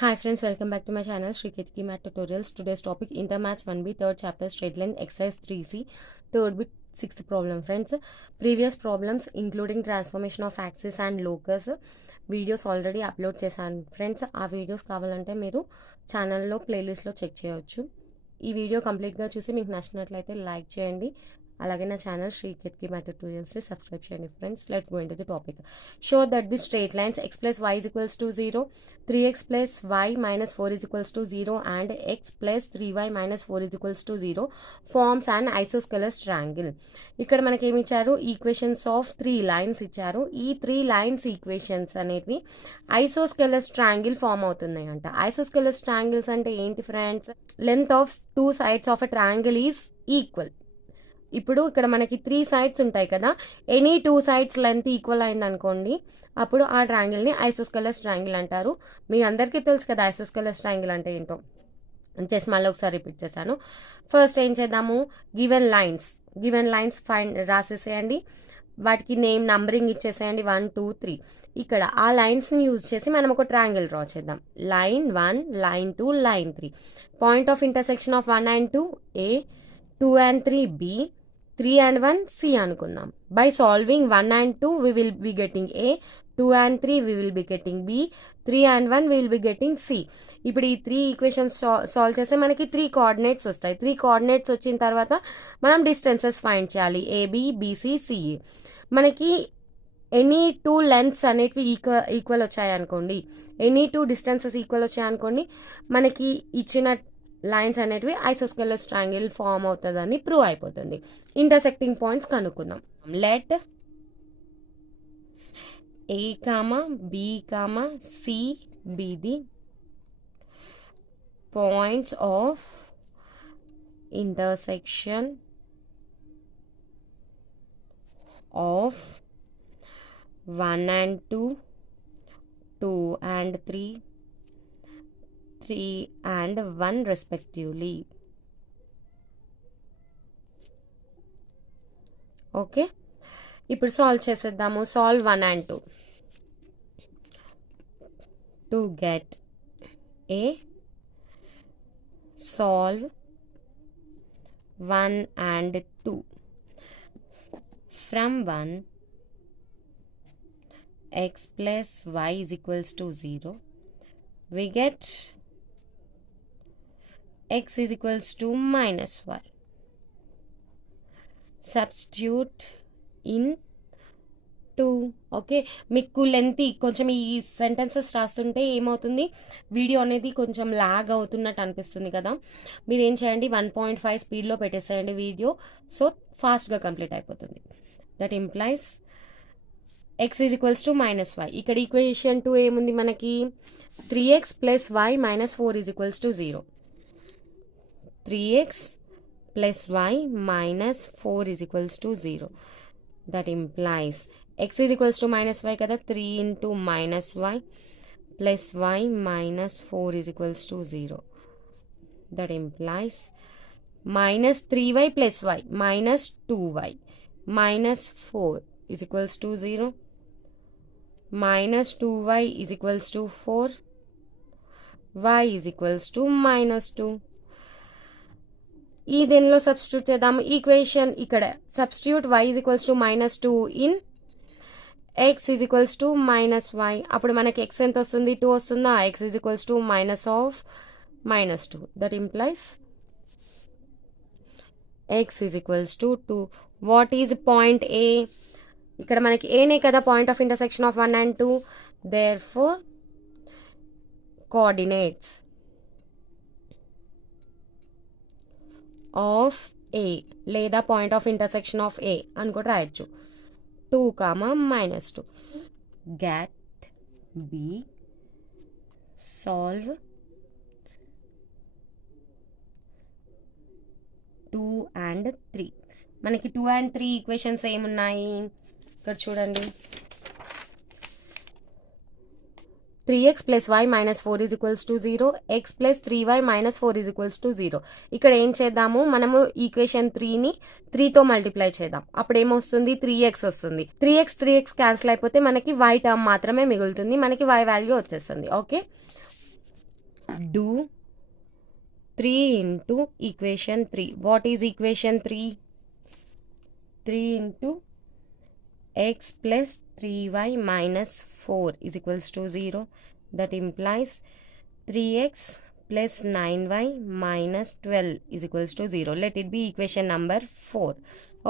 Hi friends, welcome back to my channel Sri Ketki Math Tutorials. Today's topic Intermaths 1B 3rd chapter straight line exercise 3C 3rd bit 6th problem friends. Previous problems including transformation of axis and locus videos already upload చేశాను ఫ్రెండ్స్. ఆ వీడియోస్ కావాలంటే మీరు ఛానల్లో ప్లేలిస్ట్లో చెక్ చేయొచ్చు. ఈ వీడియో కంప్లీట్గా చూసి మీకు నచ్చినట్లయితే లైక్ చేయండి. అలాగే నా ఛానల్ శ్రీ కెత్కి మ్యాథ్ ట్యూటోరియల్స్ని సబ్స్క్రైబ్ చేయండి friends. Let's go into the topic. Show that the straight lines x plus y is equals to 0, 3x plus y minus 4 is equals to 0 and x plus 3y minus 4 is equals to 0 forms an isosceles triangle. ఇక్కడ మనకి ఏమి ఇచ్చారు? Equations of 3 లైన్స్ ఇచ్చారు. ఈ 3 lines equations అనేవి ఐసోస్కెలస్ triangle form అవుతున్నాయి అంట. ఐసోస్కెలస్ ట్రయాంగిల్స్ అంటే ఏంటి friends? Length of 2 sides of a triangle is equal. ఇప్పుడు ఇక్కడ మనకి 3 sides ఉంటాయి కదా, ఎనీ 2 sides లెంత్ ఈక్వల్ అయింది అనుకోండి, అప్పుడు ఆ ట్రయాంగిల్ని ఐసోస్కెలస్ ట్రయాంగిల్ అంటారు. మీ అందరికీ తెలుసు కదా ఐసోస్కెలస్ ట్రయాంగిల్ అంటే ఏంటో. జస్ట్ మళ్ళీ ఒకసారి రిపీట్ చేశాను. ఫస్ట్ ఏం చేద్దాము? గివెన్ లైన్స్ రాసేసేయండి. వాటికి నేమ్ నంబరింగ్ ఇచ్చేసేయండి 1 2 3. ఇక్కడ ఆ లైన్స్ని యూజ్ చేసి మనం ఒక ట్రయాంగిల్ డ్రా చేద్దాం. లైన్ 1, లైన్ 2, లైన్ 3. Point of intersection of 1 and 2 A, 2 and 3 B, 3 and 1 C అనుకుందాం. By solving 1 and 2 we will be getting A, 2 and 3 we will be getting B, 3 and 1 we will be getting C. ఇప్పుడు ఈ 3 ఈక్వేషన్స్ సాల్వ్ చేస్తే మనకి 3 కోఆర్డినేట్స్ వస్తాయి. 3 కోఆర్డినేట్స్ వచ్చిన తర్వాత మనం డిస్టెన్సెస్ ఫైండ్ చేయాలి. AB, BC, CA. మనకి ఎనీ 2 లెంత్స్ అనేటివి ఈక్వల్ వచ్చాయనుకోండి, ఎనీ 2 డిస్టెన్సెస్ ఈక్వల్ వచ్చాయనుకోండి, మనకి ఇచ్చిన లైన్స్ అనేటివి ఐసోస్కెలస్ ట్రయాంగిల్ ఫామ్ అవుతుందని ప్రూవ్ అయిపోతుంది. ఇంటర్సెక్టింగ్ పాయింట్స్ కనుక్కుందాం. Let A comma B comma C be the points of intersection of 1 and 2, 2 and 3, 3 and 1 respectively. ఓకే, ఇప్పుడు సాల్వ్ చేసేద్దాము. Solve 1 and 2 to get A. Solve 1 and 2 from 1 x plus y is equals to 0. We get x is equals to minus y. Substitute in 2. ఓకే, మీకు లెంత్ కొంచెం ఈ సెంటెన్సెస్ రాస్తుంటే ఏమవుతుంది, వీడియో అనేది కొంచెం లాగ్ అవుతున్నట్టు అనిపిస్తుంది కదా. మీరు ఏం చేయండి, 1.5 స్పీడ్లో పెట్టేసేయండి వీడియో, సో ఫాస్ట్గా కంప్లీట్ అయిపోతుంది. That implies x is equals to minus y. ఇక్కడ ఈక్వేషన్ 2 ఏముంది మనకి? 3x plus y minus 4 is equals to 0. 3x plus y minus 4 is equals to 0. That implies x is equals to minus y కదా, 3 into minus y plus y minus 4 is equals to 0. That implies minus 3y plus y minus 2y minus 4 is equals to 0. Minus 2y is equals to 4. y is equals to minus 2. ఈ దీనిలో సబ్స్టిట్యూట్ చేద్దాము. ఈక్వేషన్ ఇక్కడ substitute y is equals to minus 2 in x is equals to minus y. అప్పుడు మనకి x ఎంత వస్తుంది? 2 వస్తుందా? x is equals to minus of minus 2. That implies x is equals to 2. What is point A? ఇక్కడ మనకి ఏనే కదా point of intersection of 1 and 2. Therefore coordinates of A లేదా point of intersection of A అని కూడా రాయొచ్చు. 2, -2. Get B. Solve 2 and 3. మనకి 2 and 3 ఈక్వేషన్స్ ఏమున్నాయి ఇక్కడ చూడండి. 3x plus y minus 4 is equals to 0. x plus 3y minus 4 is equals to 0. ఇక్కడ ఏం చేద్దాము, మనము ఈక్వేషన్ 3ని 3తో మల్టిప్లై చేద్దాం. అప్పుడు ఏమొస్తుంది? 3x వస్తుంది. 3x క్యాన్సిల్ అయిపోతే మనకి y టర్మ్ మాత్రమే మిగులుతుంది. మనకి y వాల్యూ వచ్చేస్తుంది. Okay, do 3 into equation 3. What is equation 3? 3 into x plus 3y minus 4 is equals to 0. That implies 3x plus 9y minus 12 is equals to 0. Let it be equation number 4.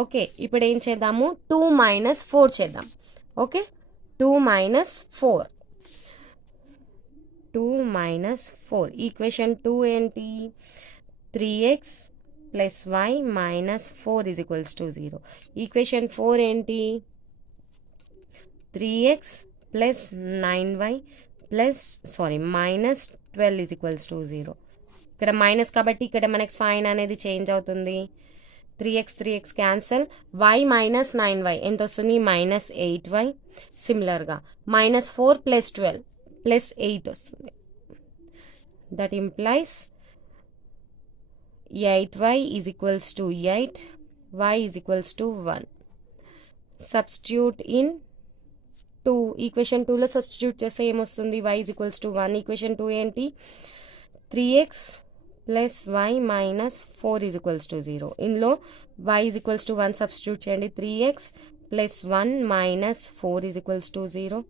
ఓకే, ఇప్పుడు ఏం చేద్దాము, 2 minus 4 చేద్దాం. ఓకే, 2 minus 4. 2 minus 4. ఈక్వేషన్ 2 ఏంటి? 3x plus y minus 4 is equals to 0. ఈక్వేషన్ 4 ఏంటి? 3x plus 9y minus 12 is equals to 0. ఇక్కడ మైనస్ కాబట్టి ఇక్కడ మనకి సైన్ అనేది చేంజ్ అవుతుంది. 3x cancel, y minus 9y ఎంత వస్తుంది? Minus 8y. సిమిలర్గా మైనస్ 4 ప్లస్ 12 ప్లస్ 8 వస్తుంది. That implies 8y is equals to 8, y is equals to 1. Substitute in 2. ఈక్వేషన్ 2లో సబ్స్టిట్యూట్ చేస్తే ఏమొస్తుంది? y is equals to 1. ఈక్వేషన్ 2 ఏంటి? 3x plus y minus 4 is equals to 0. ఇందులో y ఈజ్ ఈక్వల్స్ టు 1 సబ్స్టిట్యూట్ చేయండి. 3x ప్లస్ 1 మైనస్ 4 is equals to 0.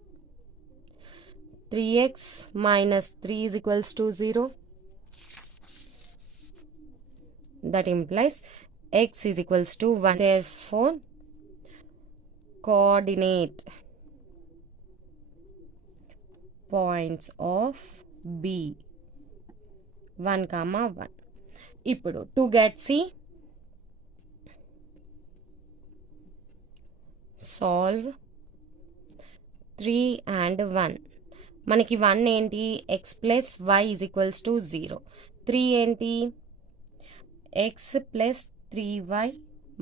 3x minus 3 is equals to 0. That implies x is equals to 1. Therefore, coordinate points of B 1, 1. ఇప్పుడు to get C, solve 3 and 1. మనకి 1 ఏంటి? x plus y is equals to 0. 3 ఏంటి? x plus 3y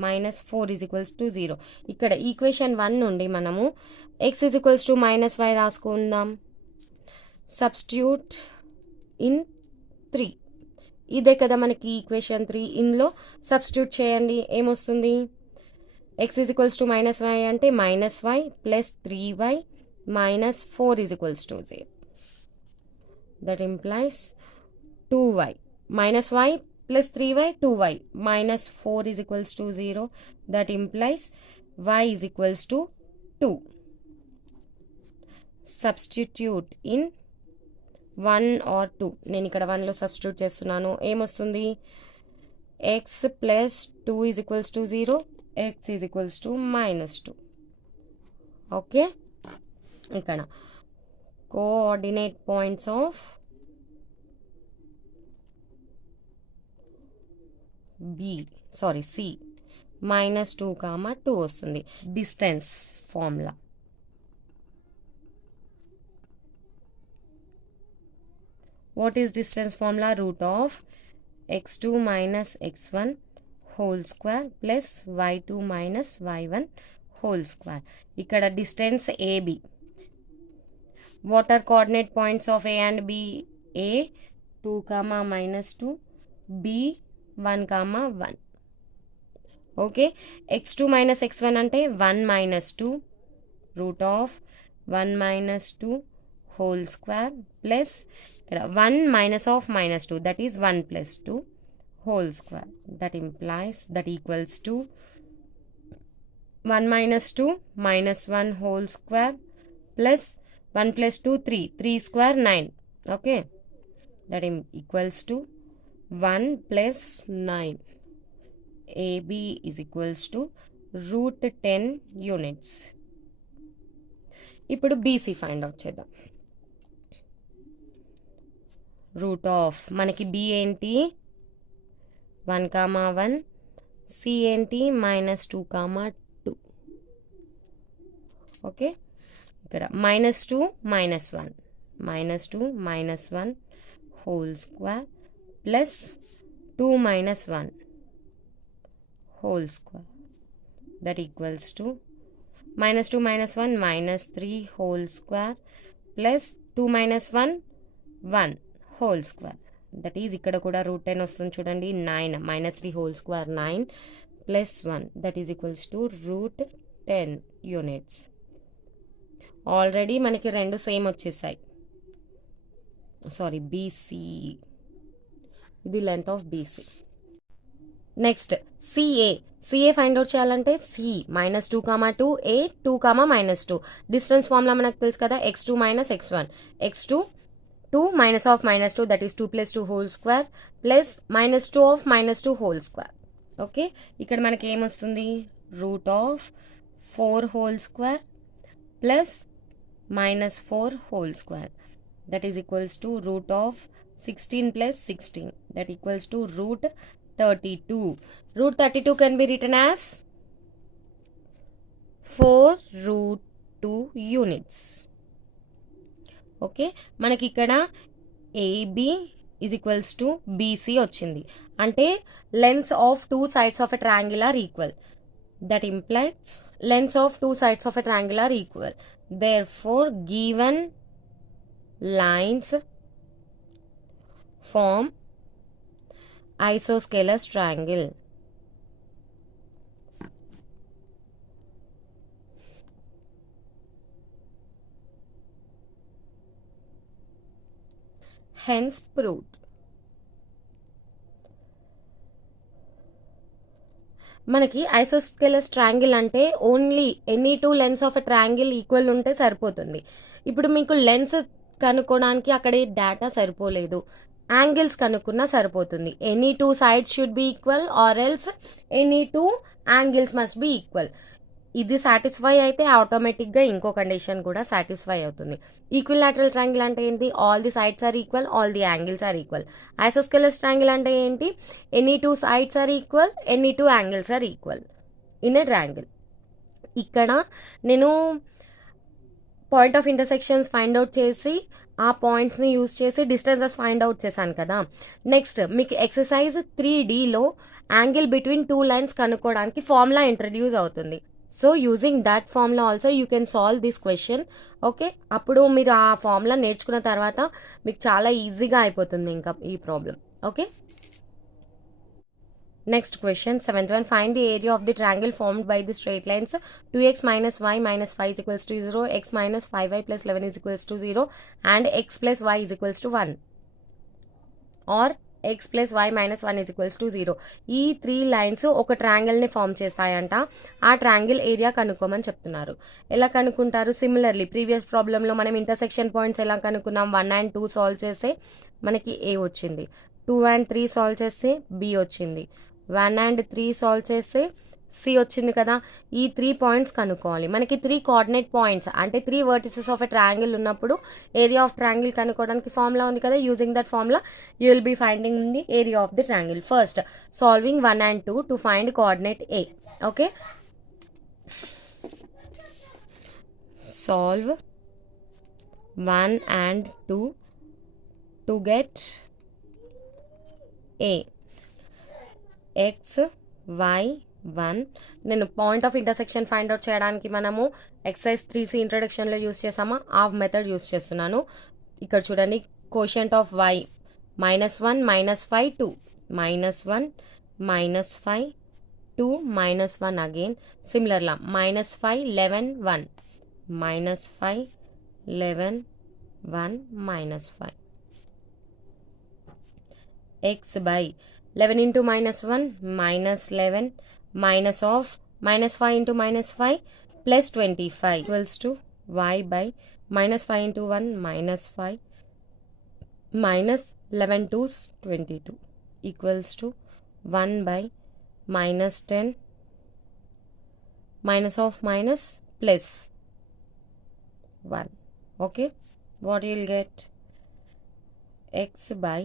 minus 4 is equals to 0. ఇక్కడ equation 1 నుండి మనము x is equals to minus y రాసుకుందాం. Substitute in 3. ఇదే కదా మనకి ఈక్వేషన్ 3. ఇందులో సబ్స్టిట్యూట్ చేయండి, ఏమొస్తుంది? x is equals to minus y అంటే minus y plus 3y minus 4 is equals to 0. That implies 2y. Minus y plus 3y, 2y. Minus 4 is equals to 0. That implies y is equals to 2. Substitute in 1 or 2. నేను ఇక్కడ 1లో సబ్స్టిట్యూట్ చేస్తున్నాను. ఏమొస్తుంది? x plus 2 is equals to 0. x is equals to minus 2. Okay, ఇక్కడ coordinate points of C minus 2, 2 వస్తుంది. Distance formula what is distance formula? Root of x2 minus x1 whole square plus y2 minus y1 whole square. ఇక్కడ distance AB. What are coordinate points of A and B? A 2, minus 2, B 1, 1. Okay, x2 minus x1 అంటే 1 minus 2 root of 1 minus 2 whole square plus 1 minus of minus 2, that is 1 plus 2 whole square. That implies, that equals to 1 minus 2 minus 1 whole square plus 1 plus 2, 3. 3 square, 9. Okay. That equals to 1 plus 9. AB is equals to root 10 units. ఇప్పుడు BC find out చేద్దాం. Root of మనకి B ఏంటి? 1, 1. C ఏంటి? మైనస్ 2, 2. Okay, ఇక్కడ మైనస్ 2 మైనస్ 1 మైనస్ 2 మైనస్ 1 whole square plus 2 మైనస్ 1 whole square. That equals to minus 2 మైనస్ 1 మైనస్ 3 whole square plus 2 మైనస్ 1 1 whole square. That is ఇక్కడ కూడా రూట్ 10 వస్తుంది చూడండి. 9 మైనస్ 3 హోల్ స్క్వేర్ 9 ప్లస్ 1 that is equals to root 10 units. Already మనకి రెండు సేమ్ వచ్చేసాయి. సారీ BC, ఇది length of BC. Next CA find out చేయాలంటే C -2, 2 A 2, -2. Distance formula మనకు తెలుసు కదా, x2 - x1. x2 2 -2 that is 2 + 2 whole square plus -2 of -2 whole square. ఓకే, ఇక్కడ మనకి ఏమొస్తుంది, √4 whole square plus -4 whole square that is equals to √16 + 16 that equals to √32. √32 can be written as 4√2 units. Okay, మనకి ఇక్కడ AB is equals to BC వచ్చింది. అంటే lengths of two sides of a triangle are equal. That implies lengths of two sides of a triangle are equal. Therefore, given lines form isosceles triangle. Hence proved. మనకి ఐసోస్కెలస్ triangle అంటే only any two lens of a triangle equal ఉంటే సరిపోతుంది. ఇప్పుడు మీకు లెన్స్ కనుక్కోవడానికి అక్కడ డేటా సరిపోలేదు, యాంగిల్స్ కనుక్కున్నా సరిపోతుంది. Any two sides should be equal or else any two angles must be equal. ఇది సాటిస్ఫై అయితే ఆటోమేటిక్గా ఇంకో కండిషన్ కూడా సాటిస్ఫై అవుతుంది. ఈక్విలాటరల్ ట్రయాంగిల్ అంటే ఏంటి, all the sides are equal, all the angles are equal. Isosceles triangle అంటే ఏంటి, any two sides are equal, any two angles are equal in a triangle. ఇక్కడ నేను point of intersections find out చేసి ఆ పాయింట్స్ని యూజ్ చేసి డిస్టెన్సెస్ ఫైండ్ అవుట్ చేశాను కదా. నెక్స్ట్ మీకు ఎక్సర్సైజ్ 3Dలో యాంగిల్ బిట్వీన్ టూ లైన్స్ కనుక్కోవడానికి ఫార్ములా ఇంట్రడ్యూస్ అవుతుంది. So using that formula also you can solve this question. Okay, అప్పుడు మీరు ఆ ఫార్ములా నేర్చుకున్న తర్వాత మీకు చాలా ఈజీగా అయిపోతుంది ఇంకా ఈ problem. Okay, next question 7th one. Find the area of the triangle formed by the straight lines 2x - y - 5 is equals to 0, x - 5y + 11 is equals to 0 and x + y is equals to 1 or x + y - 1 is equals to 0. ఈ 3 లైన్స్ ఒక ట్రయాంగిల్ని ఫామ్ చేస్తాయంట. ఆ triangle area కనుక్కోమని చెప్తున్నారు. ఎలా కనుక్కుంటారు, similarly previous ప్రాబ్లంలో మనం ఇంటర్సెక్షన్ పాయింట్స్ ఎలా కనుక్కున్నాం, 1 and 2 సాల్వ్ చేస్తే మనకి A వచ్చింది, 2 and 3 సాల్వ్ చేస్తే B వచ్చింది, 1 and 3 సాల్వ్ చేస్తే C వచ్చింది కదా. ఈ 3 పాయింట్స్ కనుక్కోవాలి. మనకి 3 కోఆర్డినేట్ పాయింట్స్ అంటే 3 వర్టిసెస్ ఆఫ్ ఎ ట్రయాంగిల్ ఉన్నప్పుడు ఏరియా ఆఫ్ ట్రయాంగిల్ కనుక్కోవడానికి ఫార్ములా ఉంది కదా. Using that formula you will be finding the area of the triangle. First solving 1 and 2 to find coordinate A. Okay, solve 1 and 2 to get A. x y 1. నేను point of intersection find out చేయడానికి మనము exercise 3C ఇంట్రొడక్షన్లో యూస్ చేసామా, ఆ method use చేస్తున్నాను. ఇక్కడ చూడండి, quotient of y -1 -5 2 -1 -5 2 -1 అగైన్ సిమిలర్లా -5 11 1 -5 11 1 -5 x by 11 into -1 -11 minus of -5 into -5 plus 25 equals to y by -5 into 1 -5 minus 11 to 22 equals to 1 by -10 minus of minus plus 1. Okay, what you will get, x by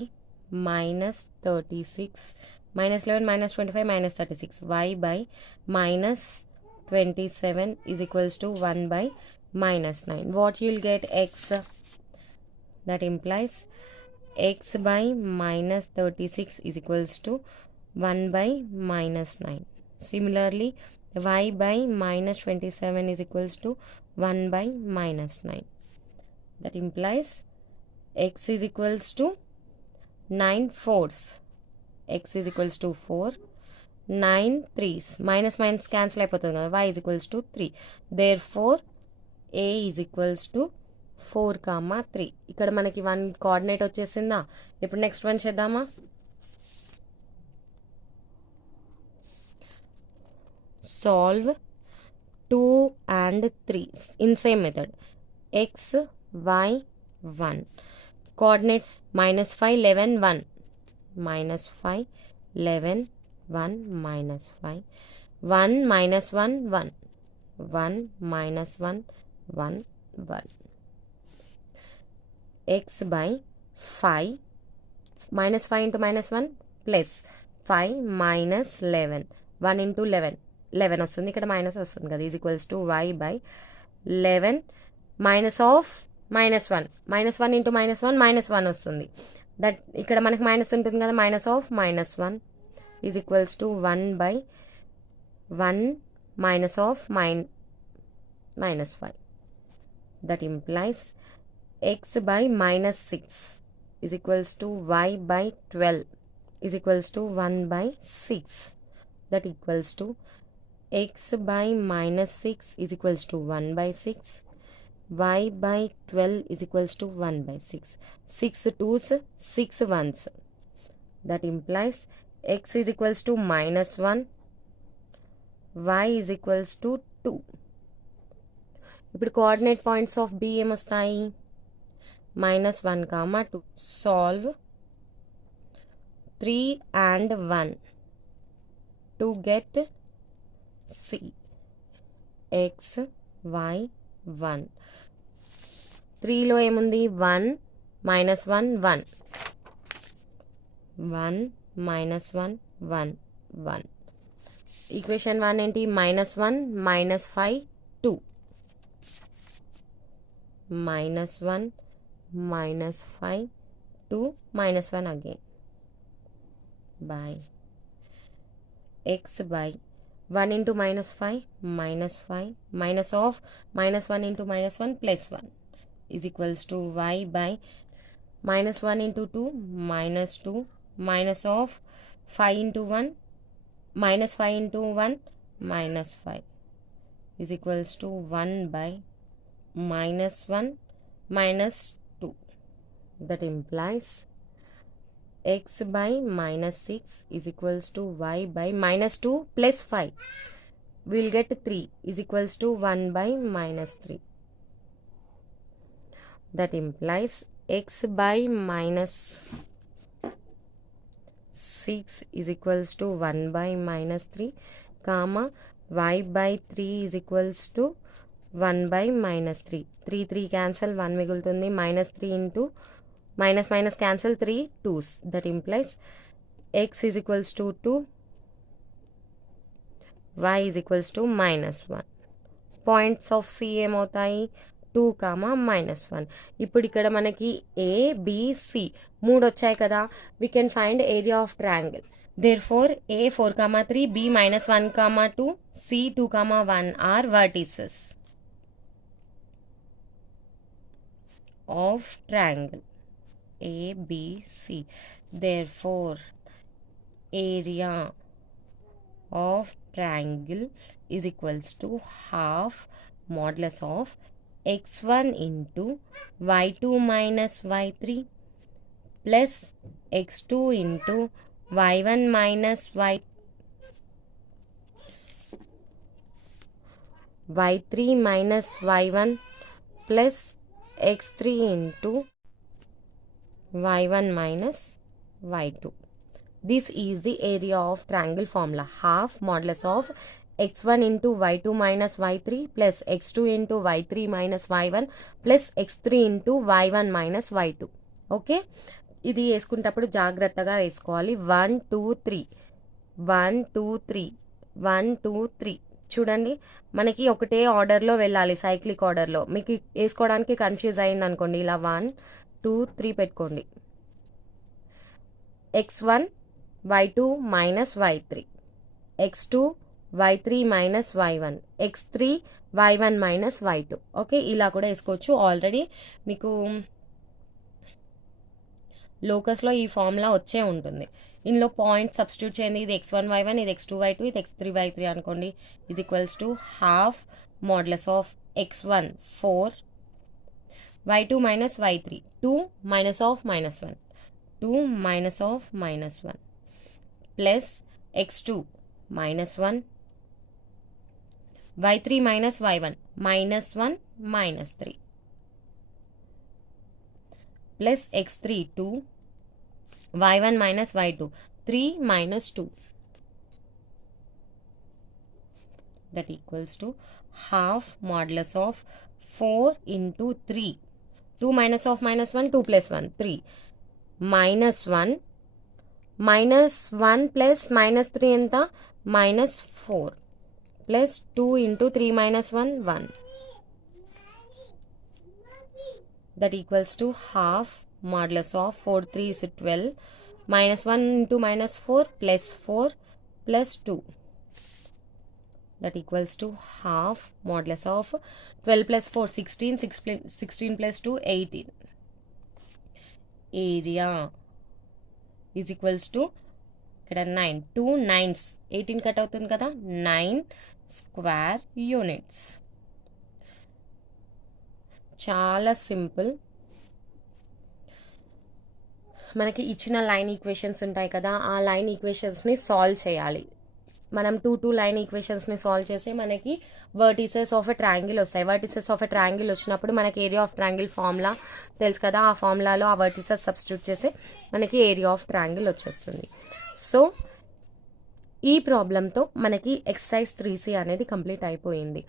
-36 -11 -25 -36 y by -27 is equals to 1 by -9. What you will get, x, that implies x by -36 is equals to 1 by -9. Similarly, y by -27 is equals to 1 by -9. That implies x is equals to 9 4s. x is equals to 4, 9 3s, minus cancel అయిపోతుంది కదా, y is equals to 3. Therefore, a is equals to 4,3. ఇక్కడ మనకి 1 కోఆర్డినేట్ వచ్చేసిందా. ఇప్పుడు next one చేద్దామా. సాల్వ్ 2 and 3 in same method. X, y, 1. Coordinates -5, 11, 1. -5, 11, 1, -5. 1, -1, 1. 1, -1, 1, 1. X by 5. -5 into -1 plus 5 minus 11. 1 into 11. 11 వస్తుంది, ఇక్కడ మైనస్ వస్తుంది కదా, is equals to y by 11 minus of -1. -1 into -1 -1 వస్తుంది. దట్ ఇక్కడ మనకి మైనస్ ఉంటుంది కదా, minus of -1 is equals to 1 by 1 minus of -5. That implies x by -6 is equals to y by 12 is equals to 1 by 6. That equals to x by -6 is equals to 1 by 6. Y by 12 is equals to 1 by 6. 6 2s, 6 1s. That implies x is equals to -1. y is equals to 2. ఇప్పుడు coordinate points of b ఏమొస్తాయి, -1, 2. సాల్వ్ 3 and 1 to get c. x, y, 1. 3లో ఏముంది, 1 -1 1. 1 -1 1 1. ఈక్వేషన్ 1 ఏంటి, -1 -5 2. -1 -5 2 -1 again by x by 1 into -5 -5 minus of -1 into -1 plus 1 is equals to y by -1 into 2 -2 minus of 5 into 1 -5 into 1 -5 is equals to 1 by -1 -2. That implies x by -6 is equals to y by -2 plus 5. We'll get 3 is equals to 1 by -3. That implies x by -6 is equals to 1 by -3, comma y by 3 is equals to 1 by -3. 3 3 cancel, 1 మిగులుతుంది. -3 into minus cancel, 3 2s. That implies x is equals to 2, y is equals to -1. Points of c ఏమవుతాయి, 2, -1. ఇప్పుడు ఇక్కడ మనకి a b c 3 వచ్చాయి కదా, we can find area of triangle. Therefore a 4, 3, b -1, 2, c 2, 1 are vertices of triangle ABC. Therefore area of triangle is equals to half modulus of x1 into y2 minus y3 plus x2 into y1 minus y3 minus y1 plus x3 into y1 minus y2. This is the area of triangle formula. Half modulus of x1 into y2 minus y3 plus x2 into y3 minus y1 plus x3 into y1 minus y2. Okay, ఇది వేసుకునేటప్పుడు జాగ్రత్తగా వేసుకోవాలి. 1 2 3 1 2 3 1 2 3. చూడండి, మనకి ఒకటే ఆర్డర్లో వెళ్ళాలి, సైక్లిక్ ఆర్డర్లో. మీకు వేసుకోవడానికి కన్ఫ్యూజ్ అయింది అనుకోండి, ఇలా 1 2 3 పెట్టుకోండి. x1 y2 minus y3, x2 y3 minus y1, x3 y1 minus y2. Okay, ఇలా కూడా వేసుకోవచ్చు. ఆల్రెడీ మీకు లోకస్లో ఈ ఫార్ములా వచ్చే ఉంటుంది. ఇందులో పాయింట్ సబ్స్టిట్యూట్ చేయండి. ఇది x1 y1, ఇది x2 y2, ఇది x3 y3 అనుకోండి. ఇది equals to half modulus of x1 4 y2 minus y3, 2 minus of minus 1, 2 minus of minus 1 plus x2 minus 1, y3 minus y1, minus 1 minus 3 plus x3 2, y1 minus y2, 3 minus 2, that equals to half modulus of 4 into 3. 2 minus of minus 1, 2 plus 1, 3. Minus 1. Minus 1 plus minus 3 ఎంత? Minus 4. Plus 2 into 3 minus 1, 1. That equals to half modulus of 4, 3 is 12. Minus 1 into minus 4 plus 4 plus 2. That equals to half modulus of 12 plus 4, 16, 16 plus 2, 18. Area is equals to ఇక్కడ 9, 2 9s, 18 కట్ అవుతుంది కదా, 9 square units. చాలా సింపుల్. మనకి ఇచ్చిన line equations ఉంటాయి కదా, ఆ లైన్ ఈక్వేషన్స్ని సాల్వ్ చేయాలి. మనం 2 లైన్ ఈక్వేషన్స్ని సాల్వ్ చేస్తే మనకి వర్టిసెస్ ఆఫ్ ఎ ట్రయాంగిల్ వస్తాయి. వర్టిసెస్ ఆఫ్ ఎ ట్రయాంగిల్ వచ్చినప్పుడు మనకి ఏరియా ఆఫ్ ట్రయాంగిల్ ఫార్ములా తెలుసు కదా, ఆ ఫార్ములాలో ఆ వర్టిసెస్ సబ్స్టిట్యూట్ చేస్తే మనకి ఏరియా ఆఫ్ ట్రయాంగిల్ వచ్చేస్తుంది. సో ఈ ప్రాబ్లంతో మనకి ఎక్సర్సైజ్ 3C అనేది కంప్లీట్ అయిపోయింది.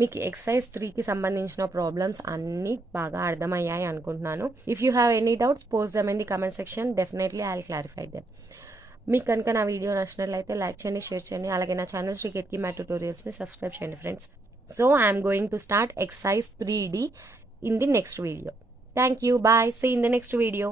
మీకు ఎక్సర్సైజ్ 3కి సంబంధించిన ప్రాబ్లమ్స్ అన్నీ బాగా అర్థమయ్యాయి అనుకుంటున్నాను. If you have any doubts post them in the comment section, definitely I will clarify them. మీకు కనుక నా వీడియో నచ్చినట్లయితే లైక్ చేయండి, షేర్ చేయండి, అలాగే నా ఛానల్ శ్రీ కేతకి మ్యాథ్ ట్యూటోరియల్స్ని సబ్స్క్రైబ్ చేయండి friends. So I'm going to start exercise 3D in the next video. Thank you, bye, see in the next video.